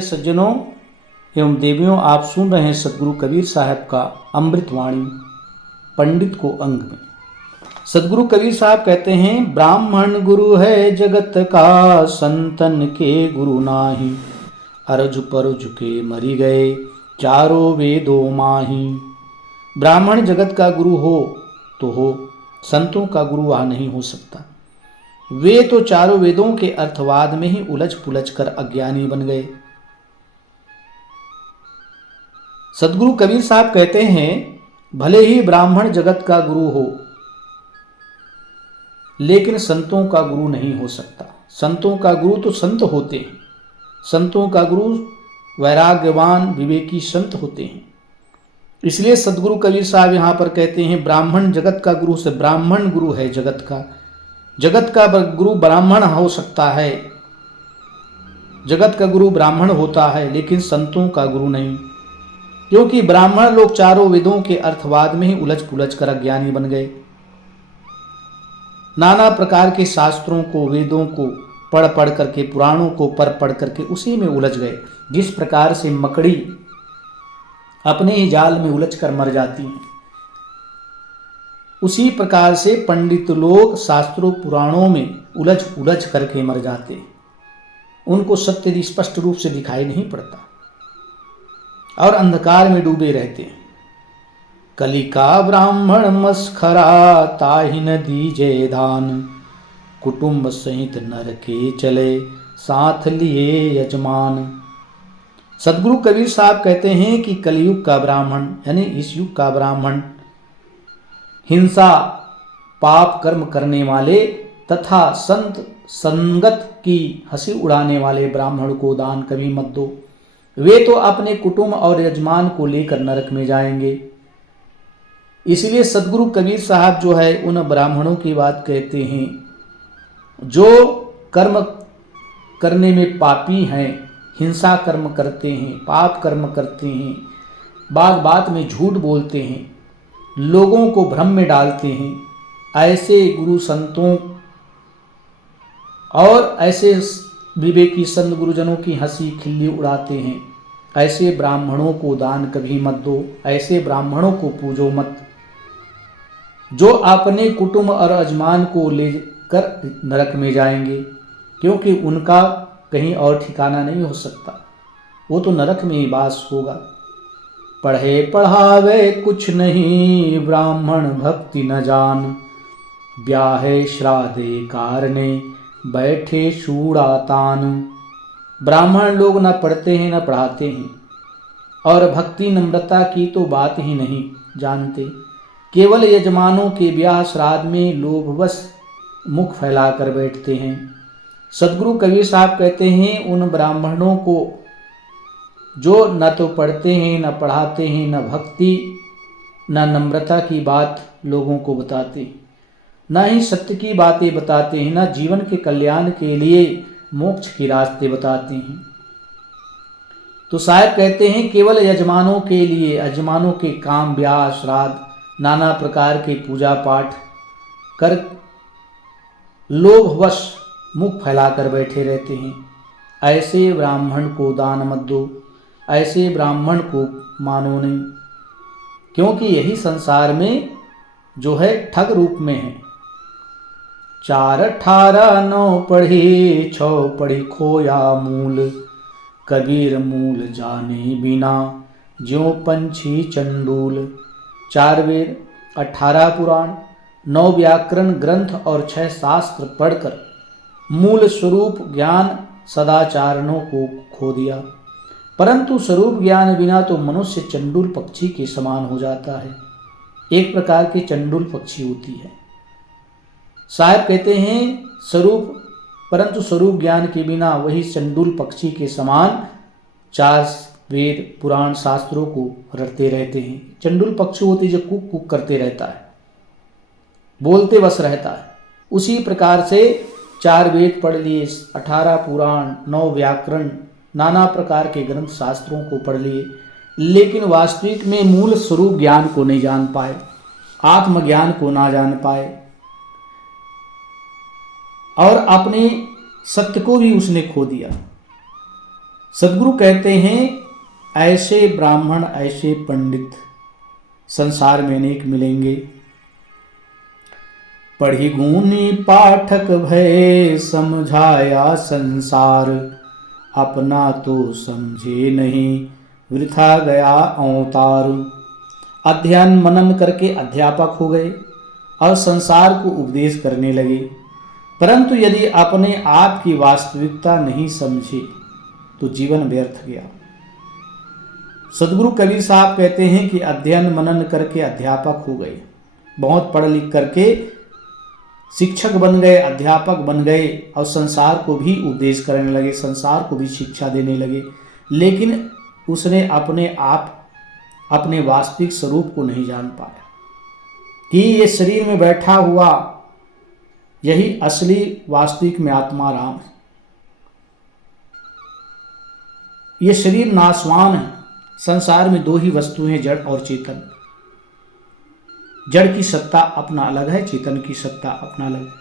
सज्जनों एवं देवियों, आप सुन रहे हैं सदगुरु कबीर साहब का अमृतवाणी पंडित को अंग में। सदगुरु कबीर साहब कहते हैं, ब्राह्मण गुरु है जगत का, संतन के गुरु नाही। अरज परज के मरी गए, चारों वेदों माही। ब्राह्मण जगत का गुरु हो तो हो, संतों का गुरु वह नहीं हो सकता। वे तो चारों वेदों के अर्थवाद में ही उलझ पुलझ कर अज्ञानी बन गए। सदगुरु कबीर साहब कहते हैं, भले ही ब्राह्मण जगत का गुरु हो, लेकिन संतों का गुरु नहीं हो सकता। संतों का गुरु तो संत होते हैं। संतों का गुरु वैराग्यवान विवेकी संत होते हैं। इसलिए सदगुरु कबीर साहब यहाँ पर कहते हैं, ब्राह्मण जगत का गुरु से ब्राह्मण गुरु है जगत का। जगत का गुरु ब्राह्मण हो सकता है, जगत का गुरु ब्राह्मण होता है, लेकिन संतों का गुरु नहीं। क्योंकि ब्राह्मण लोग चारों वेदों के अर्थवाद में ही उलझ पुलझ कर अज्ञानी बन गए। नाना प्रकार के शास्त्रों को, वेदों को पढ़ पढ़ करके, पुराणों को पढ़ करके उसी में उलझ गए। जिस प्रकार से मकड़ी अपने ही जाल में उलझ कर मर जाती है, उसी प्रकार से पंडित लोग शास्त्रों पुराणों में उलझ उलझ करके मर जाते हैं। उनको सत्य स्पष्ट रूप से दिखाई नहीं पड़ता और अंधकार में डूबे रहते हैं। कलिका ब्राह्मण मस्खरा, ताहि न दीजे दान। कुटुंब सहित नर के चले, साथ लिए यजमान। सदगुरु कबीर साहब कहते हैं कि कलयुग का ब्राह्मण, यानी इस युग का ब्राह्मण, हिंसा पाप कर्म करने वाले तथा संत संगत की हंसी उड़ाने वाले ब्राह्मण को दान कभी मत दो। वे तो अपने कुटुंब और यजमान को लेकर नरक में जाएंगे। इसलिए सदगुरु कबीर साहब जो है उन ब्राह्मणों की बात कहते हैं जो कर्म करने में पापी हैं, हिंसा कर्म करते हैं, पाप कर्म करते हैं, बात बात में झूठ बोलते हैं, लोगों को भ्रम में डालते हैं। ऐसे गुरु संतों और ऐसे विवेकी संत गुरुजनों की हंसी खिल्ली उड़ाते हैं। ऐसे ब्राह्मणों को दान कभी मत दो, ऐसे ब्राह्मणों को पूजो मत, जो अपने कुटुंब और यजमान को लेकर नरक में जाएंगे। क्योंकि उनका कहीं और ठिकाना नहीं हो सकता, वो तो नरक में ही वास होगा। पढ़े पढ़ावे कुछ नहीं, ब्राह्मण भक्ति न जान। ब्याहे श्राद्धे कारणे, बैठे शूड़ातान। ब्राह्मण लोग न पढ़ते हैं न पढ़ाते हैं, और भक्ति नम्रता की तो बात ही नहीं जानते। केवल यजमानों के ब्याह श्राद्ध में लोभवश मुख फैलाकर बैठते हैं। सदगुरु कबीर साहब कहते हैं, उन ब्राह्मणों को जो न तो पढ़ते हैं न पढ़ाते हैं, न भक्ति न नम्रता की बात लोगों को बताते, न ही सत्य की बातें बताते हैं, न जीवन के कल्याण के लिए मोक्ष के रास्ते बताते हैं। तो साहब कहते हैं, केवल यजमानों के लिए, यजमानों के काम, ब्याह श्राद्ध, नाना प्रकार के पूजा पाठ कर लोभवश मुख फैलाकर बैठे रहते हैं। ऐसे ब्राह्मण को दान मत दो, ऐसे ब्राह्मण को मानो नहीं। क्योंकि यही संसार में जो है ठग रूप में है। 4 18 9 पढ़ी, 6 पढ़ी खोया मूल। कबीर मूल जाने बिना, ज्यों पंछी चंडूल। 4 वेद, 18 पुराण, 9 व्याकरण ग्रंथ और 6 शास्त्र पढ़कर मूल स्वरूप ज्ञान सदाचारणों को खो दिया। परंतु स्वरूप ज्ञान बिना तो मनुष्य चंडूल पक्षी के समान हो जाता है। एक प्रकार की चंडूल पक्षी होती है। साहब कहते हैं, परंतु स्वरूप ज्ञान के बिना वही चंडूल पक्षी के समान 4 वेद पुराण शास्त्रों को रटते रहते हैं। चंडूल पक्षी होती जो कुक कुक करते रहता है, बोलते बस रहता है। उसी प्रकार से 4 वेद पढ़ लिए, 18 पुराण, 9 व्याकरण, नाना प्रकार के ग्रंथ शास्त्रों को पढ़ लिए, लेकिन वास्तविक में मूल स्वरूप ज्ञान को नहीं जान पाए, आत्मज्ञान को ना जान पाए, और अपने सत्य को भी उसने खो दिया। सदगुरु कहते हैं ऐसे ब्राह्मण ऐसे पंडित संसार में अनेक मिलेंगे। पढ़ी गुनी पाठक भय समझाया संसार, अपना तो समझे नहीं वृथा गया अवतार। अध्ययन मनन करके अध्यापक हो गए और संसार को उपदेश करने लगे, परंतु यदि अपने आप की वास्तविकता नहीं समझे तो जीवन व्यर्थ गया। सदगुरु कबीर साहब कहते हैं कि अध्ययन मनन करके अध्यापक हो गए, बहुत पढ़ लिख करके शिक्षक बन गए, अध्यापक बन गए और संसार को भी उपदेश करने लगे, संसार को भी शिक्षा देने लगे, लेकिन उसने अपने आप अपने वास्तविक स्वरूप को नहीं जान पाया कि ये शरीर में बैठा हुआ यही असली वास्तविक में आत्मा राम है। ये शरीर नाशवान है। संसार में दो ही वस्तु हैं, जड़ और चेतन। जड़ की सत्ता अपना अलग है, चेतन की सत्ता अपना अलग है।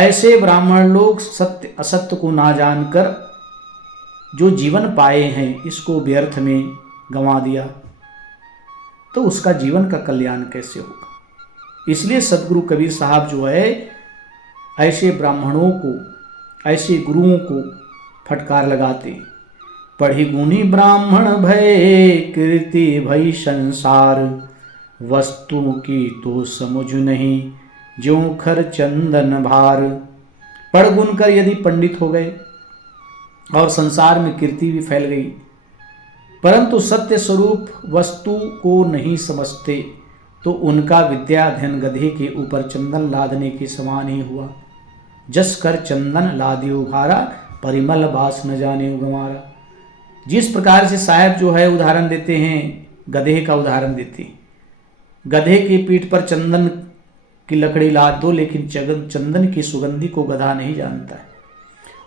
ऐसे ब्राह्मण लोग सत्य असत्य को ना जानकर जो जीवन पाए हैं इसको व्यर्थ में गंवा दिया, तो उसका जीवन का कल्याण कैसे होगा। इसलिए सदगुरु कबीर साहब जो है ऐसे ब्राह्मणों को, ऐसे गुरुओं को फटकार लगाते। पढ़ी गुनी ब्राह्मण भय कीर्ति भई संसार, वस्तु की तो समझ नहीं ज्यों खर चंदन भार। पढ़ गुन कर यदि पंडित हो गए और संसार में कीर्ति भी फैल गई, परंतु सत्य स्वरूप वस्तु को नहीं समझते तो उनका विद्या अध्ययन गधे के ऊपर चंदन लादने के समान ही हुआ। जस कर चंदन लादियो भारा, परिमल बास न जाने गंवारा। जिस प्रकार से साहब जो है उदाहरण देते हैं, गधे का उदाहरण देते हैं। गधे की पीठ पर चंदन की लकड़ी लाद दो, लेकिन चंदन की सुगंधी को गधा नहीं जानता है।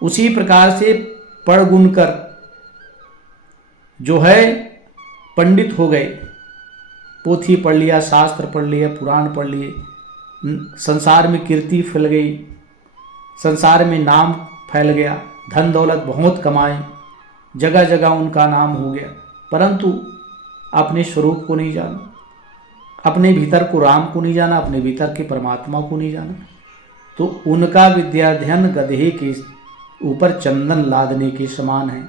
उसी प्रकार से पढ़ गुन कर जो है पंडित हो गए, पोथी पढ़ लिया, शास्त्र पढ़ लिया, पुराण पढ़ लिए, संसार में कीर्ति फैल गई, संसार में नाम फैल गया, धन दौलत बहुत कमाए, जगह जगह उनका नाम हो गया, परंतु अपने स्वरूप को नहीं जाना, अपने भीतर को राम को नहीं जाना, अपने भीतर के परमात्मा को नहीं जाना, तो उनका विद्याध्ययन गधे के ऊपर चंदन लादने के समान है।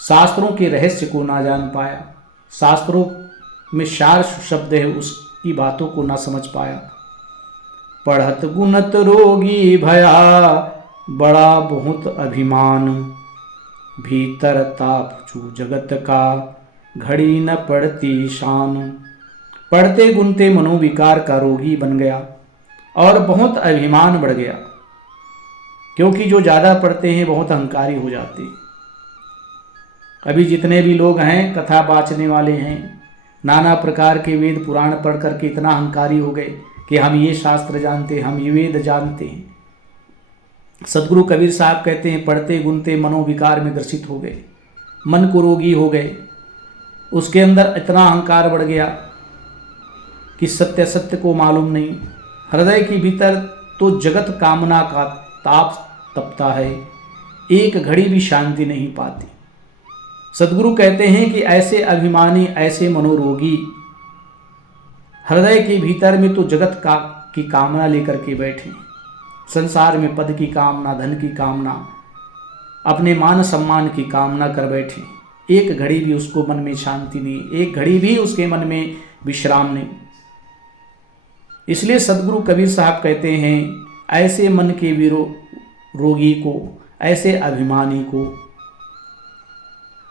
शास्त्रों के रहस्य को ना जान पाया, शास्त्रों में सार शब्द है उसकी बातों को ना समझ पाया। पढ़त गुणत रोगी भया बड़ा बहुत अभिमान, भीतर ताप चू जगत का घड़ी न पड़ती शान। पढ़ते गुनते मनोविकार का रोगी बन गया और बहुत अभिमान बढ़ गया, क्योंकि जो ज़्यादा पढ़ते हैं बहुत अहंकारी हो जाते हैं। अभी जितने भी लोग हैं कथा बाँचने वाले हैं, नाना प्रकार के वेद पुराण पढ़ करके इतना अहंकारी हो गए कि हम ये शास्त्र जानते हैं, हम ये वेद जानते हैं। सदगुरु कबीर साहब कहते हैं पढ़ते गुनते मनोविकार में ग्रसित हो गए, मन को रोगी हो गए, उसके अंदर इतना अहंकार बढ़ गया कि सत्य सत्य को मालूम नहीं। हृदय के भीतर तो जगत कामना का ताप तपता है, एक घड़ी भी शांति नहीं पाती। सदगुरु कहते हैं कि ऐसे अभिमानी, ऐसे मनोरोगी हृदय के भीतर में तो जगत की कामना लेकर के बैठे, संसार में पद की कामना, धन की कामना, अपने मान सम्मान की कामना कर बैठे। एक घड़ी भी उसको मन में शांति नहीं, एक घड़ी भी उसके मन में विश्राम नहीं। इसलिए सदगुरु कबीर साहब कहते हैं ऐसे मन के रोगी को, ऐसे अभिमानी को,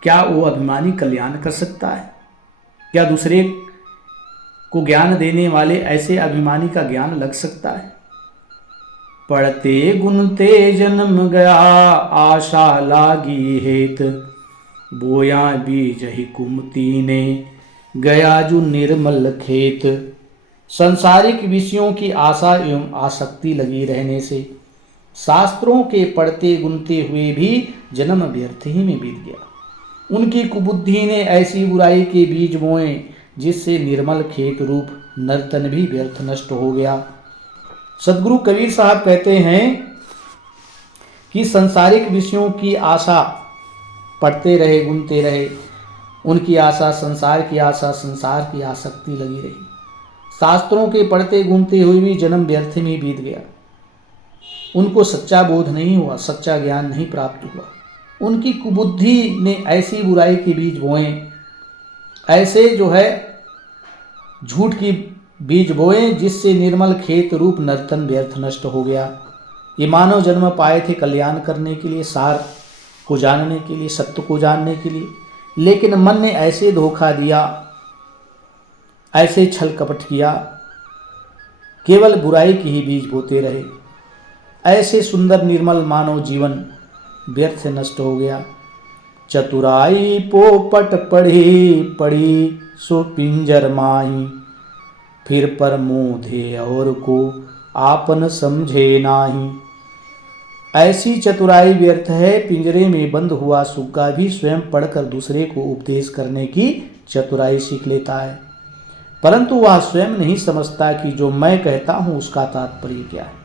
क्या वो अभिमानी कल्याण कर सकता है? क्या दूसरे को ज्ञान देने वाले ऐसे अभिमानी का ज्ञान लग सकता है? पढ़ते गुनते जन्म गया आशा लागी हेत, बोया बीज ही कुमती ने गया जो निर्मल खेत। संसारिक विषयों की आशा एवं आसक्ति लगी रहने से शास्त्रों के पढ़ते गुनते हुए भी जन्म व्यर्थ ही में बीत गया। उनकी कुबुद्धि ने ऐसी बुराई के बीज बोए जिससे निर्मल खेत रूप नर्तन भी व्यर्थ नष्ट हो गया। सदगुरु कबीर साहब कहते हैं कि संसारिक विषयों की आशा पढ़ते रहे, गुनते रहे, उनकी आशा संसार की आशा, संसार की आसक्ति लगी रही। शास्त्रों के पढ़ते घूमते हुए भी जन्म व्यर्थ में बीत गया। उनको सच्चा बोध नहीं हुआ, सच्चा ज्ञान नहीं प्राप्त हुआ। उनकी कुबुद्धि ने ऐसी बुराई के बीज बोए, ऐसे जो है झूठ की बीज बोए, जिससे निर्मल खेत रूप नर्तन व्यर्थ नष्ट हो गया। ये मानव जन्म पाए थे कल्याण करने के लिए, सार को जानने के लिए, सत्य को जानने के लिए, लेकिन मन ने ऐसे धोखा दिया, ऐसे छल कपट किया, केवल बुराई के ही बीज बोते रहे। ऐसे सुंदर निर्मल मानव जीवन व्यर्थ से नष्ट हो गया। चतुराई पोपट पढ़ी पढ़ी सो पिंजर माही, फिर पर मोधे और को आपन समझे नाही। ऐसी चतुराई व्यर्थ है, पिंजरे में बंद हुआ सुग्गा भी स्वयं पढ़कर दूसरे को उपदेश करने की चतुराई सीख लेता है, परंतु वह स्वयं नहीं समझता कि जो मैं कहता हूं उसका तात्पर्य क्या है।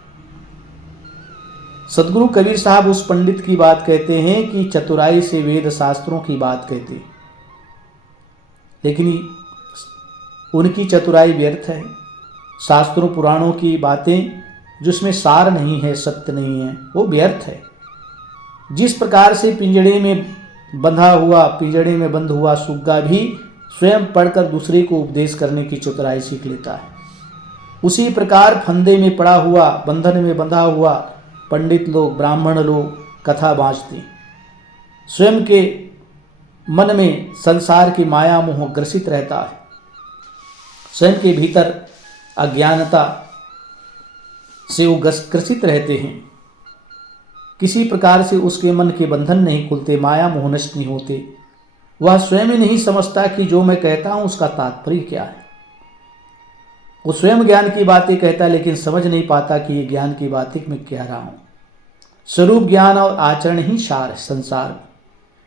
सदगुरु कबीर साहब उस पंडित की बात कहते हैं कि चतुराई से वेद शास्त्रों की बात कहते, लेकिन उनकी चतुराई व्यर्थ है। शास्त्रों पुराणों की बातें जिसमें सार नहीं है, सत्य नहीं है, वो व्यर्थ है। जिस प्रकार से पिंजड़े में बंध हुआ सुग्गा भी स्वयं पढ़कर दूसरे को उपदेश करने की चतुराई सीख लेता है, उसी प्रकार फंदे में पड़ा हुआ, बंधन में बंधा हुआ पंडित लोग, ब्राह्मण लोग कथा बाँचते, स्वयं के मन में संसार की माया मोह ग्रसित रहता है, स्वयं के भीतर अज्ञानता से वो ग्रसित रहते हैं। किसी प्रकार से उसके मन के बंधन नहीं खुलते, माया मोह नष्ट नहीं होते। वह स्वयं ही नहीं समझता कि जो मैं कहता हूं उसका तात्पर्य क्या है। वो स्वयं ज्ञान की बातें कहता है, लेकिन समझ नहीं पाता कि ये ज्ञान की बातें मैं कह रहा हूं। स्वरूप ज्ञान और आचरण ही सार है संसार में।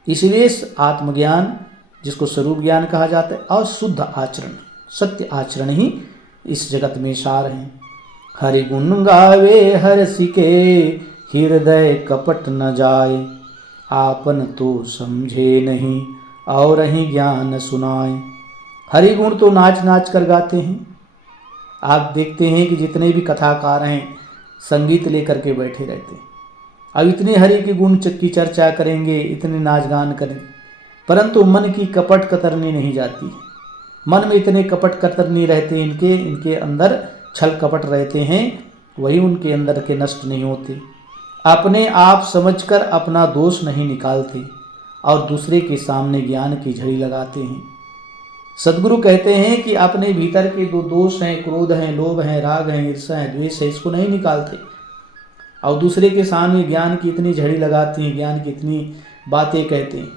इसलिए आत्मज्ञान, जिसको स्वरूप ज्ञान कहा जाता है, और शुद्ध आचरण, सत्य आचरण ही इस जगत में सार है। हरि गुण गावे हर सिके, हृदय कपट न जाए, आपन तो समझे नहीं और ही ज्ञान सुनाए। हरि गुण तो नाच नाच कर गाते हैं। आप देखते हैं कि जितने भी कथाकार हैं संगीत लेकर के बैठे रहते हैं। अब इतने हरि के गुण की चर्चा करेंगे, इतने नाच गान करें, परंतु मन की कपट कतरनी नहीं जाती। मन में इतने कपट कतरनी रहते, इनके अंदर छल कपट रहते हैं, वही उनके अंदर के नष्ट नहीं होते। अपने आप समझकर अपना दोष नहीं निकालते और दूसरे के सामने ज्ञान की झड़ी लगाते हैं। सदगुरु कहते हैं कि अपने भीतर के जो दोष हैं, क्रोध हैं, लोभ हैं, राग हैं, ईर्ष्या है, द्वेष है, इसको नहीं निकालते और दूसरे के सामने ज्ञान की इतनी झड़ी लगाते हैं, ज्ञान की इतनी बातें कहते हैं।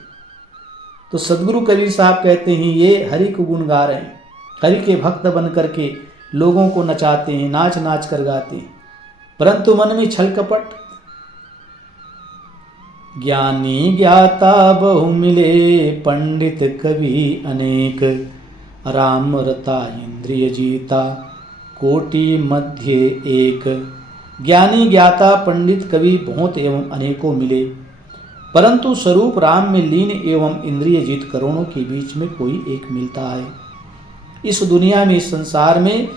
तो सदगुरु कबीर साहब कहते हैं ये हरि को गुण गा रहे हैं, हरि के भक्त बन करके लोगों को नचाते हैं, नाच नाच कर गाते हैं, परंतु मन में छल कपट। ज्ञानी ज्ञाता बहु मिले, पंडित कवि अनेक, राम रता इंद्रिय जीता, कोटि मध्य एक। ज्ञानी ज्ञाता पंडित कवि बहुत एवं अनेकों मिले, परंतु स्वरूप राम में लीन एवं इंद्रिय जीत करोड़ों के बीच में कोई एक मिलता है। इस दुनिया में, इस संसार में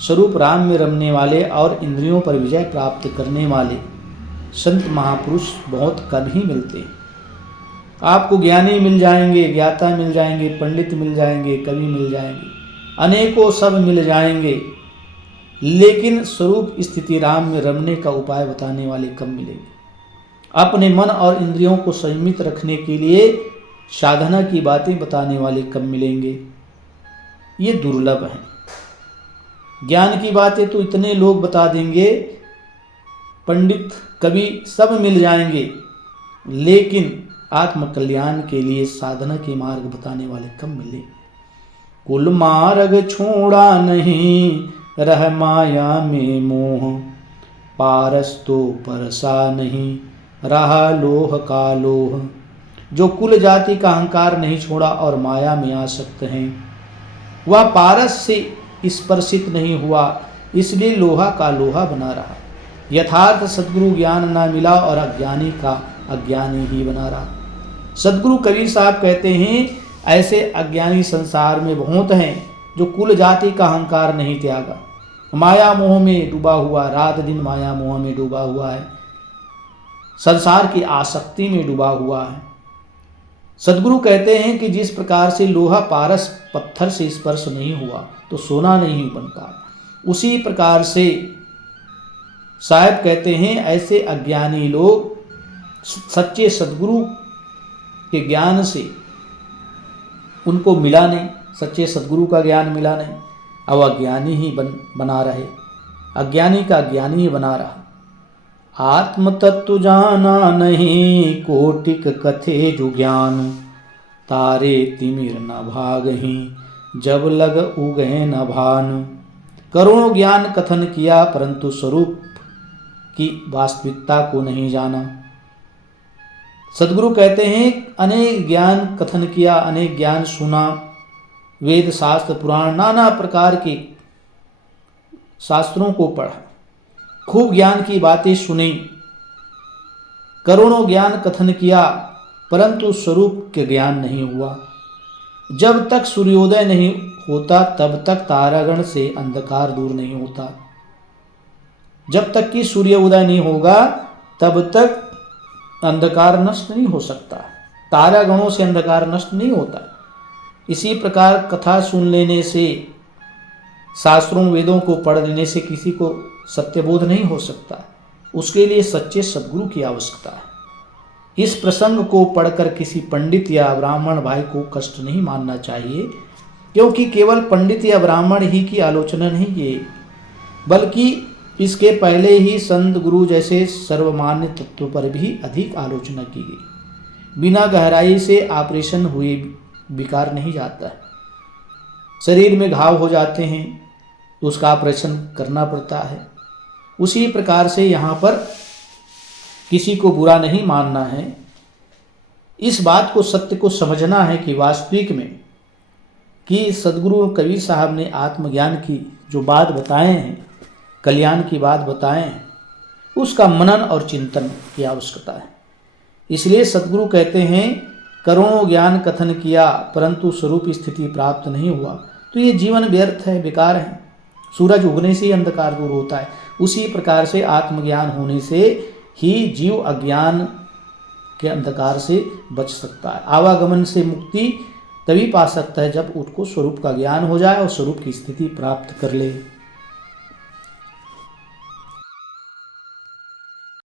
स्वरूप राम में रमने वाले और इंद्रियों पर विजय प्राप्त करने वाले संत महापुरुष बहुत कम ही मिलते हैं। आपको ज्ञानी मिल जाएंगे, ज्ञाता मिल जाएंगे, पंडित मिल जाएंगे, कवि मिल जाएंगे, अनेकों सब मिल जाएंगे, लेकिन स्वरूप स्थिति राम में रमने का उपाय बताने वाले कम मिलेंगे। अपने मन और इंद्रियों को संयमित रखने के लिए साधना की बातें बताने वाले कम मिलेंगे। ये दुर्लभ है। ज्ञान की बातें तो इतने लोग बता देंगे, पंडित कवि सब मिल जाएंगे, लेकिन आत्म कल्याण के लिए साधना के मार्ग बताने वाले कम मिले। कुल मार्ग छोड़ा नहीं, रह माया में मोह, पारस तो परसा नहीं, रहा लोह का लोह। जो कुल जाति का अहंकार नहीं छोड़ा और माया में आसक्त हैं, वह पारस से स्पर्शित नहीं हुआ, इसलिए लोहा का लोहा बना रहा। यथार्थ सद्गुरु ज्ञान ना मिला और अज्ञानी का अज्ञानी ही बना रहा। सद्गुरु कबीर साहब कहते हैं ऐसे अज्ञानी संसार में बहुत हैं जो कुल जाति का अहंकार नहीं त्यागा, माया मोह में डूबा हुआ, रात दिन माया मोह में डूबा हुआ है, संसार की आसक्ति में डूबा हुआ है। सद्गुरु कहते हैं कि जिस प्रकार से लोहा पारस पत्थर से स्पर्श नहीं हुआ तो सोना नहीं बन पाया, उसी प्रकार से साहब कहते हैं ऐसे अज्ञानी लोग सच्चे सद्गुरु के ज्ञान से उनको मिला नहीं, सच्चे सद्गुरु का ज्ञान मिला नहीं, अब अज्ञानी ही बना रहे, अज्ञानी का ज्ञानी ही बना रहा। आत्म तत्व जाना नहीं कोटिक कथे जो ज्ञान, तारे तिमिर न भागही जब लग उगए न भान। करोड़ों ज्ञान कथन किया परंतु स्वरूप की वास्तविकता को नहीं जाना। सद्गुरु कहते हैं अनेक ज्ञान कथन किया, अनेक ज्ञान सुना, वेद शास्त्र पुराण नाना प्रकार के शास्त्रों को पढ़ा, खूब ज्ञान की बातें सुनी, करोड़ों ज्ञान कथन किया परंतु स्वरूप के ज्ञान नहीं हुआ। जब तक सूर्योदय नहीं होता तब तक तारागण से अंधकार दूर नहीं होता। जब तक कि सूर्य उदय नहीं होगा तब तक अंधकार नष्ट नहीं हो सकता, तारागणों से अंधकार नष्ट नहीं होता। इसी प्रकार कथा सुन लेने से, शास्त्रों वेदों को पढ़ लेने से किसी को सत्यबोध नहीं हो सकता, उसके लिए सच्चे सद्गुरु की आवश्यकता है। इस प्रसंग को पढ़कर किसी पंडित या ब्राह्मण भाई को कष्ट नहीं मानना चाहिए, क्योंकि केवल पंडित या ब्राह्मण ही की आलोचना नहीं ये, बल्कि इसके पहले ही संत गुरु जैसे सर्वमान्य तत्व पर भी अधिक आलोचना की गई। बिना गहराई से ऑपरेशन हुए विकार नहीं जाता है। शरीर में घाव हो जाते हैं तो उसका ऑपरेशन करना पड़ता है। उसी प्रकार से यहाँ पर किसी को बुरा नहीं मानना है, इस बात को सत्य को समझना है कि वास्तविक में कि सद्गुरु कबीर साहब ने आत्मज्ञान की जो बात बताए हैं, कल्याण की बात बताए हैं, उसका मनन और चिंतन की आवश्यकता है। इसलिए सद्गुरु कहते हैं करोड़ों ज्ञान कथन किया परंतु स्वरूप स्थिति प्राप्त नहीं हुआ तो ये जीवन व्यर्थ है, बेकार है। सूरज उगने से ही अंधकार दूर होता है, उसी प्रकार से आत्मज्ञान होने से ही जीव अज्ञान के अंधकार से बच सकता है। आवागमन से मुक्ति तभी पा सकता है जब उसको स्वरूप का ज्ञान हो जाए और स्वरूप की स्थिति प्राप्त कर ले।